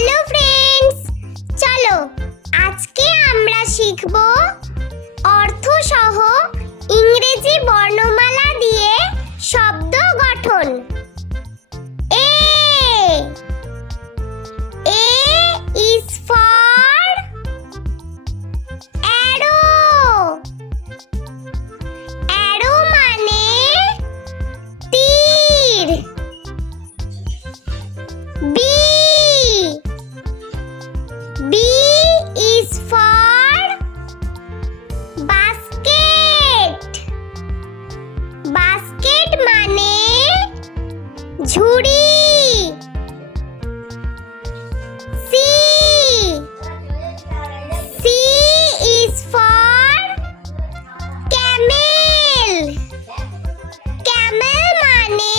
Hello friends, চলো আজকে আমরা শিখব অর্থসহ ইংরেজি বর্ণমালা দিয়ে শব্দ গঠন। A is for arrow. Arrow মানে তীর। B is for basket. Basket মানে ঝুড়ি। C is for camel. Camel মানে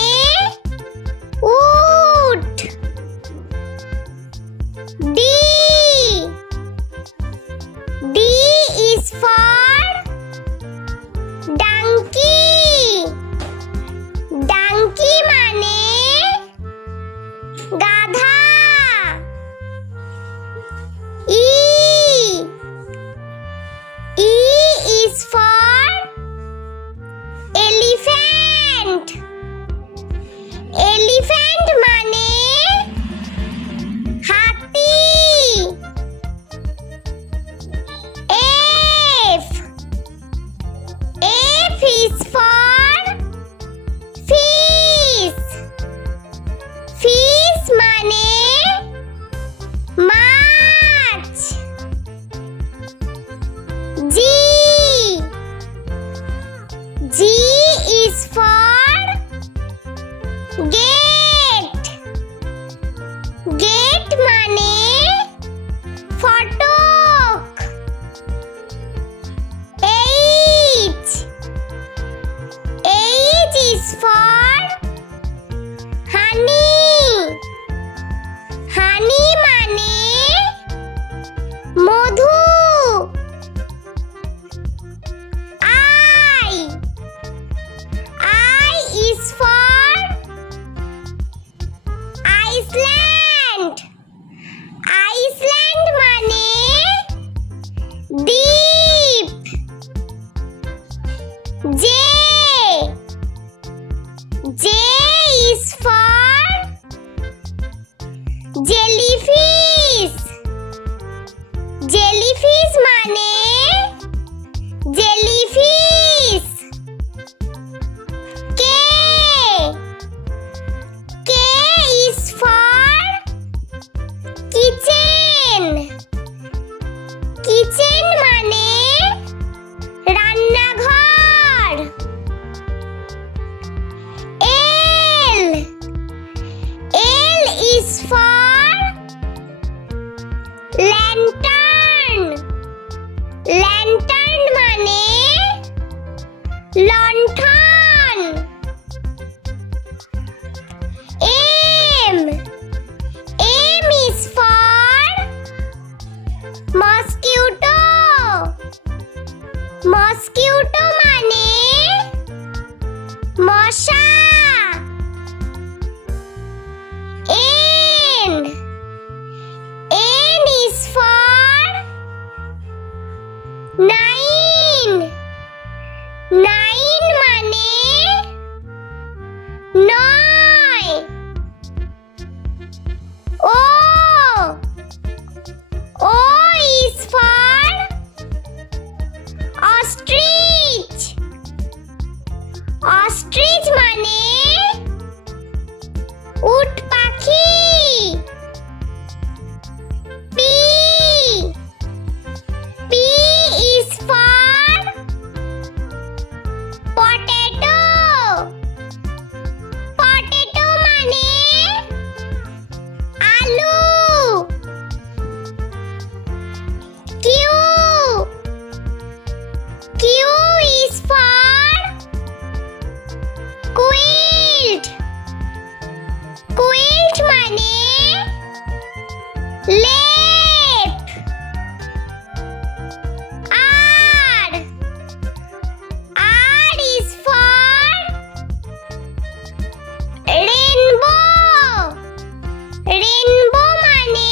উট। D is for donkey. Donkey মানে গাধা। E is for elephant. Elephant মানে হাতি। F is for fish. Fish মানে মাছ। G is for gate. Gate মানে ফটক। H is for honey. Honey মানে মধু। I is for Iceland. Iceland মানে দ্বীপ। J is for jellyfish. Jellyfish মানে jellyfish। K is for kitchen. Kitchen মানে রান্নাঘর। L is for lantern. Lantern মানে লণ্ঠন। M is for mosquito. Mosquito মানে মশা। N is for nine. Nine মানে নয়। O is for ostrich. Ostrich মানে উট পাখি। P is for potato. Potato মানে আলু। Q is for quilt. Quilt মানে লেপ। R is for rainbow. Rainbow মানে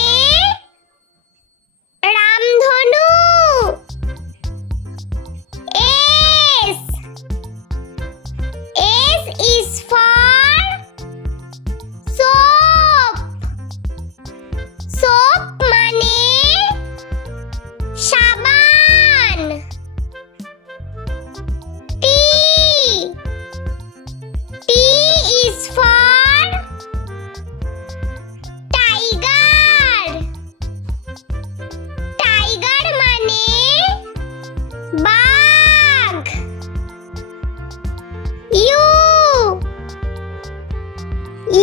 U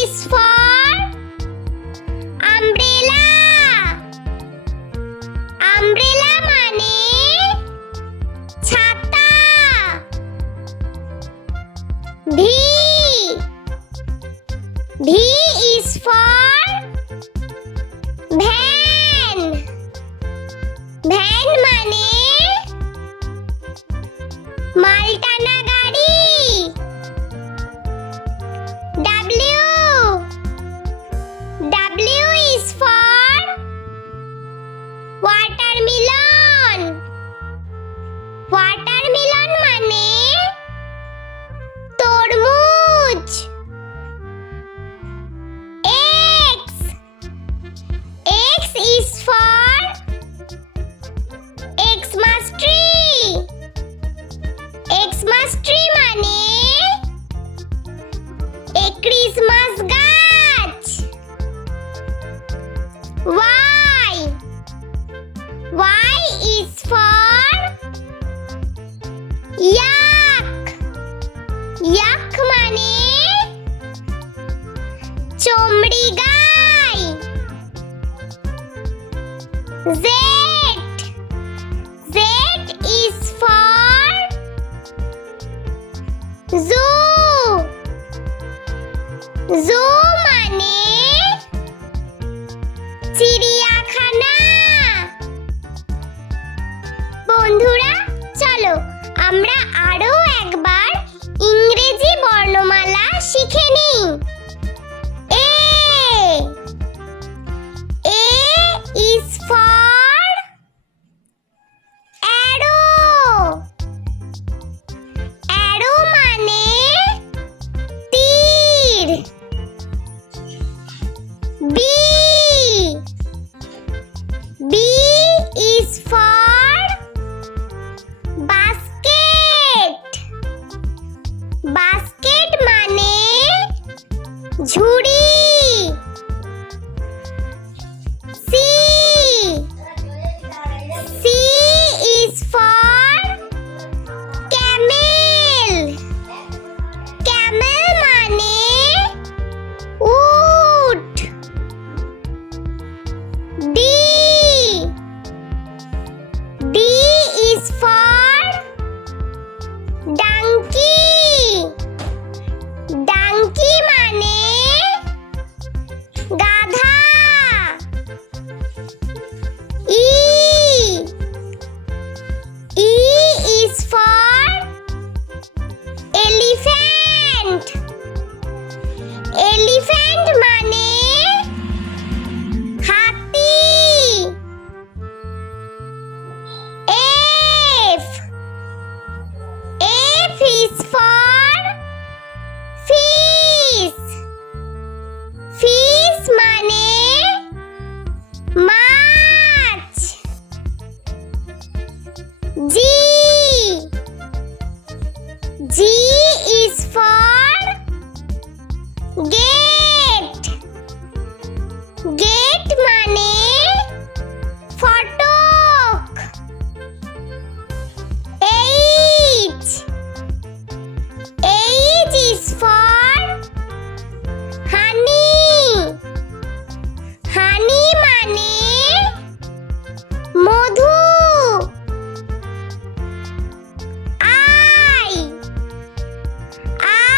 is for umbrella. Umbrella মানে ছাতা। V is for van. Van মানে মালটানা গাড়ি। W is for watermelon. Watermelon মানে তরমুজ। X is for Xmas tree. Xmas tree মানে ক্রিসমাস গাছ। Y is for yak. Yak মানে চমড়ি গাই। Z is for zoo. Zoo মানে চিড়িয়াখানা। বন্ধুরা চলো আমরা আরো একবার ইংরেজি বর্ণমালা শিখে নিই। A is for arrow. Arrow মানে তীর। B is for basket. Basket মানে ঝুড়ি। C is for camel. Camel মানে উট। D is for donkey. Donkey মানে গাধা। E is for elephant. Elephant মানে হাতি। F is for fish. Fish মানে মাছ। G is for gate. Gate মানে ফটক। H is for honey. Honey মানে মধু।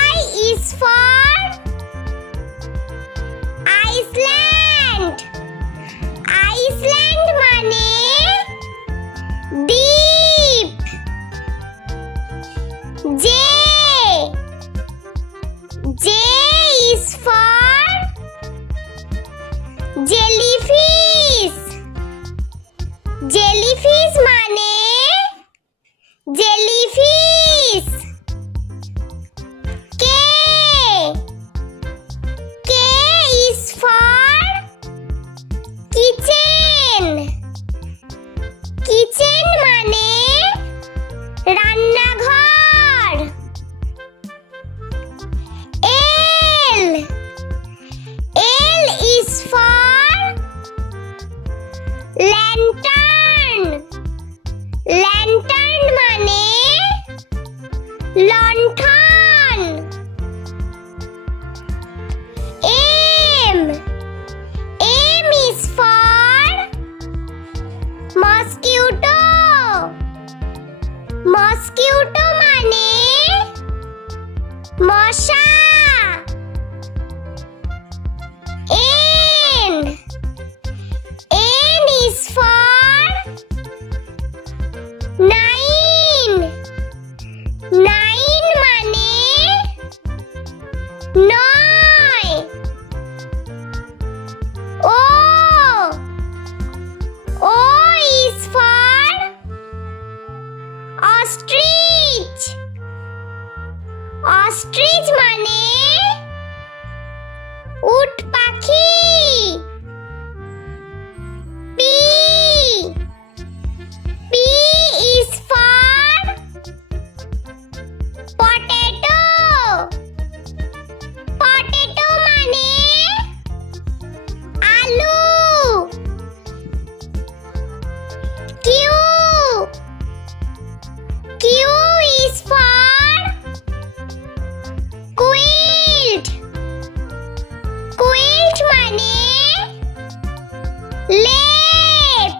I is for পাখি। P is for potato. Potato মানে আলু। Q is for quilt. Quilt মানে লেপ।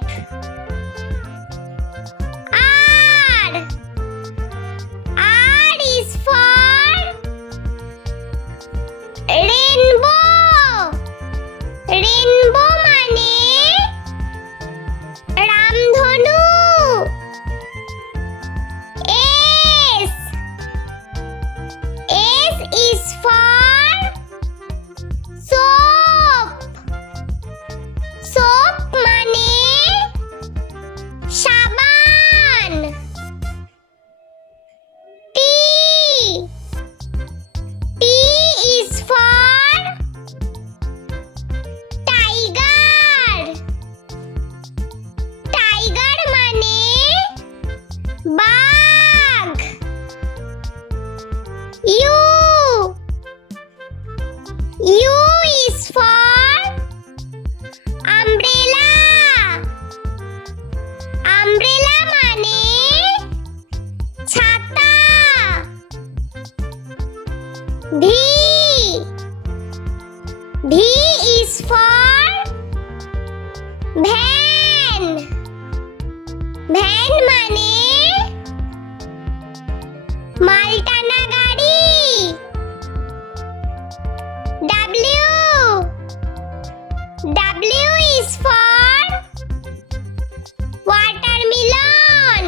R is for rainbow. Rainbow মানে রামধনু। S is for soap. Soap মানে সাবান। T is for tiger. Tiger মানে বাঘ। U is for umbrella. Umbrella মানে ছাতা। V is for van. Van মানে মালটানা গাড়ি। W is for watermelon.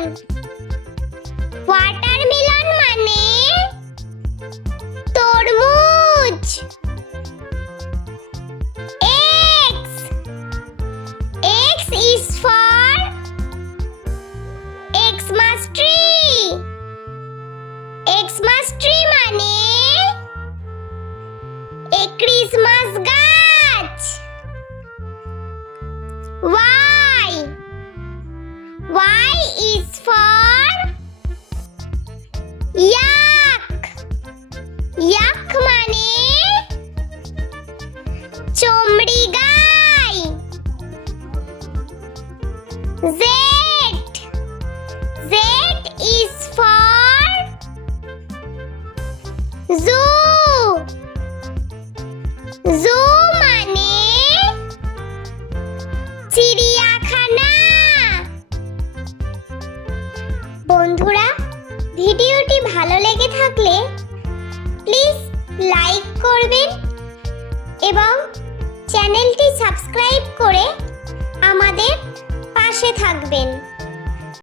Watermelon মানে তরমুজ। X is for Xmas tree. Xmas tree মানে ক্রিসমাস গাছ। Y is for yak. Yak মানে চমড়ি গাই। Z is for zoo. Zoo মানে চিড়িয়াখানা। বন্ধুরা, ভিডিওটি ভালো লেগে থাকলে প্লিজ লাইক করবেন এবং চ্যানেলটি সাবস্ক্রাইব করে আমাদের পাশে থাকবেন।